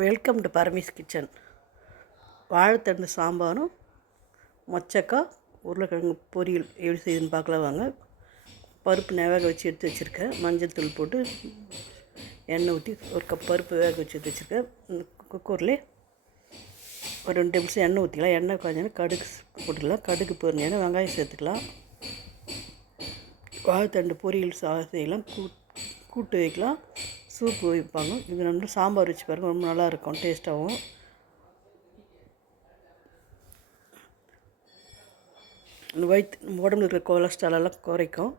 Welcome to Paramesh kitchen. வாழைத்தண்டு சாம்பாரும் மொச்சக்காய் உருளைக்கிழங்கு பொரியல் எப்படி செய்யுதுன்னு பார்க்கலாம் வாங்க. பருப்பு வேக வச்சு எடுத்து வச்சுருக்கேன். மஞ்சள் தூள் போட்டு எண்ணெய் ஊற்றி ஒரு கப் பருப்பு வேக வச்சு எடுத்து வச்சுருக்கேன். குக்கரில் ஒரு ரெண்டு டேபிள்ஸ் எண்ணெய் ஊற்றிக்கலாம் எண்ணெய் காய்ஞ்சோன்னா கடுகு போட்டுக்கலாம். கடுகு பொரிஞ்சோன்னா வெங்காயம் சேர்த்துக்கலாம். வாழைத்தண்டு பொரியல் சா செய்யலாம். கூ கூட்டு வைக்கலாம். சூப்பு வைப்பாங்க. இது நம்ம சாம்பார் வச்சு பாருங்க ரொம்ப நல்லாயிருக்கும் டேஸ்ட்டாகவும். இந்த வயிற்று உடம்புல இருக்கிற கொலஸ்ட்ரால் எல்லாம் குறைக்கும்.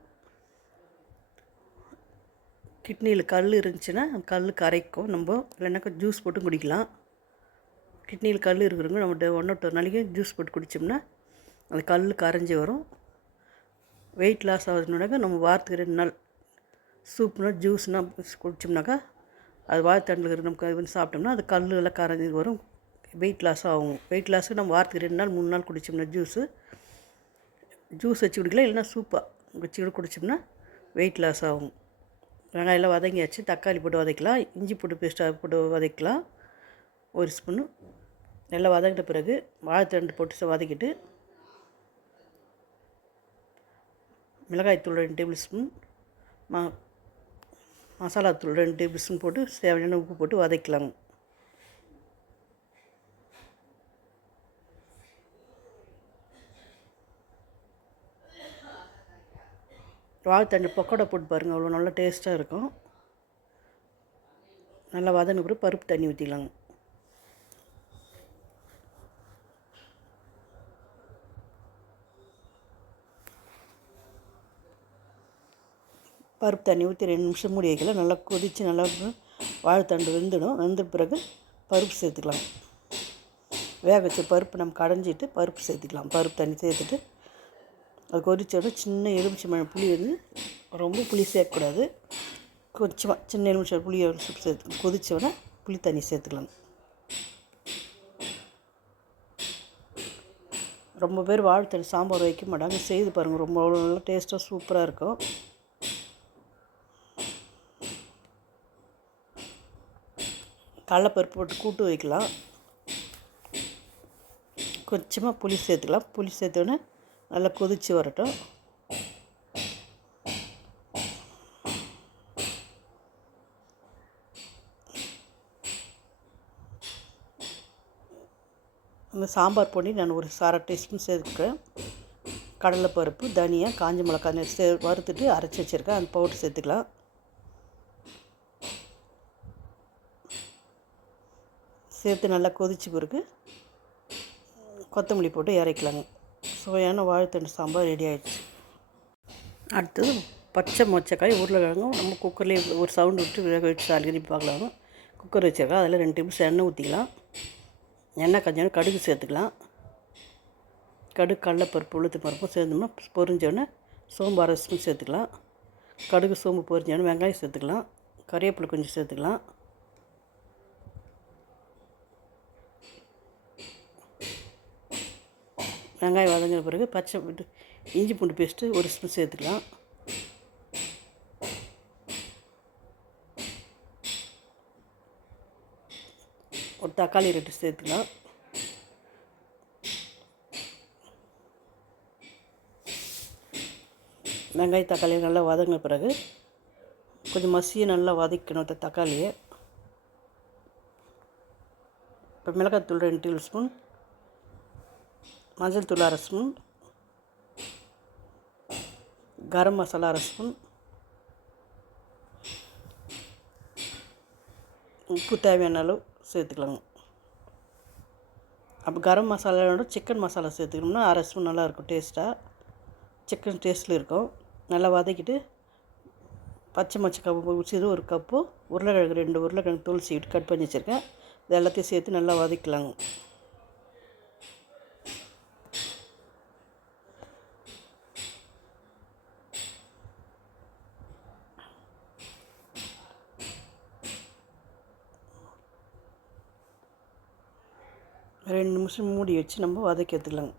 கிட்னியில் கல் இருந்துச்சுன்னா கல் கரைக்கும். நம்ம இல்லைன்னாக்கா ஜூஸ் போட்டு குடிக்கலாம். கிட்னியில் கல் இருக்கிறவங்க நம்ம ஒன்று ஒரு நாளைக்கு ஜூஸ் போட்டு குடித்தோம்னா அந்த கல் கரைஞ்சி வரும். வெயிட் லாஸ் ஆகுதுனாக்கா நம்ம வாரத்துக்கு ரெண்டு நாள் சூப்னா ஜூஸ்னால் குடிச்சோம்னாக்கா அது வாழைத்தண்டில் நமக்கு வந்து சாப்பிட்டோம்னா அது கல் எல்லாம் கரைஞ்சி வரும். வெயிட் லாஸ் ஆகும். வெயிட் லாஸுக்கு நம்ம வாரத்துக்கு ரெண்டு நாள் மூணு நாள் குடித்தோம்னா ஜூஸு ஜூஸ் வச்சு குடிக்கலாம் இல்லைன்னா சூப்பாக வச்சு கூட குடித்தோம்னா வெயிட் லாஸ் ஆகும். வெங்காயம்லாம் வதங்கியாச்சு தக்காளி போட்டு வதக்கலாம் இஞ்சி போட்டு பேஸ்ட்டாக போட்டு வதக்கலாம். ஒரு ஸ்பூனு நல்லா வதங்கிட்ட பிறகு வாழைத்தண்டு போட்டு வதக்கிட்டு மிளகாய்த்தூள் ரெண்டு டேபிள் ஸ்பூன் மா மசாலாத்தூள் ரெண்டு டேபிள் ஸ்பூன் போட்டு தேவையான உப்பு போட்டு வதக்கலாம் வாழைத்தண்டு பக்கோடா போட்டு பாருங்கள் அவ்வளோ நல்லா டேஸ்ட்டாக இருக்கும். நல்லா வதங்கின பிறகு பருப்பு தண்ணி ஊற்றிக்கலாங்க பருப்பு தண்ணி ஊற்றி ரெண்டு நிமிஷம் மூடி வைக்கலாம். நல்லா கொதித்து நல்லா வாழைத்தண்டு வெந்துடும். வெந்த பிறகு பருப்பு சேர்த்துக்கலாம். வேக வச்ச பருப்பு நம்ம கடைஞ்சிட்டு பருப்பு சேர்த்துக்கலாம். பருப்பு தண்ணி சேர்த்துட்டு அது கொதிச்சோடனே சின்ன எலுமிச்சை மழை புளி வந்து ரொம்ப புளி சேர்க்கக்கூடாது. கொஞ்சமாக சின்ன எலுமிச்சை புளியை சேர்த்து கொதித்தோடனே புளி தண்ணி சேர்த்துக்கலாம். ரொம்ப பேர் வாழைத்தண்ணி சாம்பார் வைக்க மாட்டாங்க. செய்து பாருங்கள் ரொம்ப நல்லா டேஸ்ட்டாக சூப்பராக இருக்கும். கடலப்பருப்பு போட்டு கூட்டு வைக்கலாம். கொஞ்சமாக புளி சேர்த்துக்கலாம். புளி சேர்த்தோன்னே நல்லா கொதித்து வரட்டும். அந்த சாம்பார் பொடி நான் ஒரு அரை டீஸ்பூன் சேர்த்துக்கிறேன். கடலைப்பருப்பு தனியாக காஞ்ச மிளகாய் சே வறுத்துட்டு அரைச்சி வச்சுருக்கேன். அந்த பவுடர் சேர்த்துக்கலாம். சேர்த்து நல்லா கொதிச்சு பிறகு கொத்தமல்லி போட்டு இறக்கலாங்க. சுவையான வாழைத்தண்டு சாம்பார் ரெடி ஆகிடுச்சு அடுத்தது பச்சை மொச்சக்காய் உருளைக்கிழங்கும் நம்ம குக்கர்லேயே ஒரு சவுண்டு விட்டு வேக வச்சு அலகரி பார்க்கலாம். குக்கர் வச்சுருக்கோம் அதில் ரெண்டு நிமிஷம் எண்ணெய் ஊற்றிக்கலாம் எண்ணெய் கஞ்சாலும் கடுகு சேர்த்துக்கலாம். கடுகு கடலப்பருப்பு உளுத்து பருப்பும் சேர்ந்தோம்னா பொரிஞ்சோடனே சோம்பு அரை ஸ்பூன் சேர்த்துக்கலாம். கடுகு சோம்பு பொரிஞ்சோடனே வெங்காயம் சேர்த்துக்கலாம். கறிவேப்பிலை கொஞ்சம் சேர்த்துக்கலாம். வெங்காயம் வதங்கின பிறகு பச்சை போட்டு இஞ்சி பூண்டு பேஸ்ட்டு ஒரு ஸ்பூன் சேர்த்துக்கலாம். ஒரு தக்காளி ரெண்டு சேர்த்துக்கலாம். வெங்காய தக்காளி நல்லா வதங்கின பிறகு கொஞ்சம் மசியை நல்லா வதக்கணும் தக்காளியை. இப்போ மிளகாத்தூள் ரெண்டு டேபிள் ஸ்பூன் மஞ்சள் தூள் அரை ஸ்பூன் கரம் மசாலா அரை ஸ்பூன் உப்பு தேவையான அளவு சேர்த்துக்கலாங்க. அப்போ கரம் மசாலாவோட சிக்கன் மசாலா சேர்த்துக்கணும்னா அரை ஸ்பூன் நல்லாயிருக்கும் டேஸ்ட்டாக சிக்கன் டேஸ்ட்டில் இருக்கும். நல்லா வதக்கிட்டு பச்சை மச்சை கப்பு சிறு ஒரு கப்பு உருளைக்கிழங்கு ரெண்டு உருளைக்கிழங்கு துளசி சீட்டு கட் பண்ணி வச்சுருக்கேன். இது எல்லாத்தையும் சேர்த்து நல்லா வதக்கலாங்க ரெண்டு நிமிஷம் மூடி வச்சு நம்ம வதக்கி எடுத்துக்கலாங்க.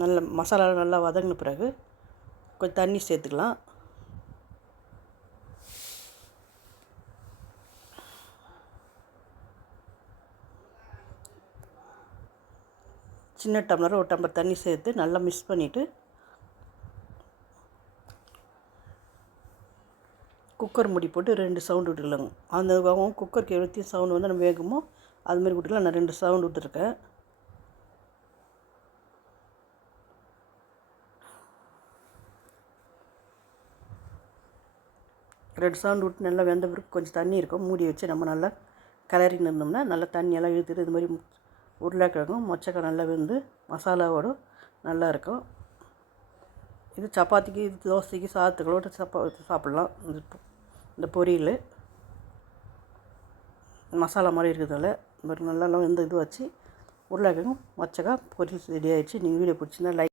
நல்ல மசாலா நல்லா வதங்கின பிறகு கொஞ்சம் தண்ணி சேர்த்துக்கலாம். சின்ன டம்ளர் ஒரு டம்ளர் தண்ணி சேர்த்து நல்லா மிக்ஸ் பண்ணிவிட்டு குக்கர் மூடி போட்டு ரெண்டு சவுண்டு விட்டுக்கலாங்க அந்த குக்கருக்கு எழுத்தி சவுண்டு வந்து நம்ம வேகுமோ அதுமாரி விட்டுக்கலாம் நான் ரெண்டு சவுண்டு விட்டுருக்கேன். ரெண்டு சவுண்டு விட்டு நல்லா வெந்த பிறகு கொஞ்சம் தண்ணி இருக்கும். மூடி வச்சு நம்ம நல்லா கிளறி நின்னோம்னா நல்லா தண்ணியெல்லாம் இழுத்துட்டு இது மாதிரி உருளைக்கிழங்கும் மொச்சக்காய் நல்லா வெந்து மசாலாவோடு நல்லா இருக்கும். இது சப்பாத்திக்கு இது தோசைக்கு சாதத்துக்களோட சப்பா சாப்பிட்லாம். இந்த இந்த பொரியல். மசாலா மாதிரி இருக்கிறதால ஒரு நல்லா இந்த இது வச்சு உருளைக்கிழங்கும் வச்சக்கா பொரியல் ரெடி ஆகிடுச்சு நீங்கள் வீடியோ பிடிச்சிருந்தா லைக்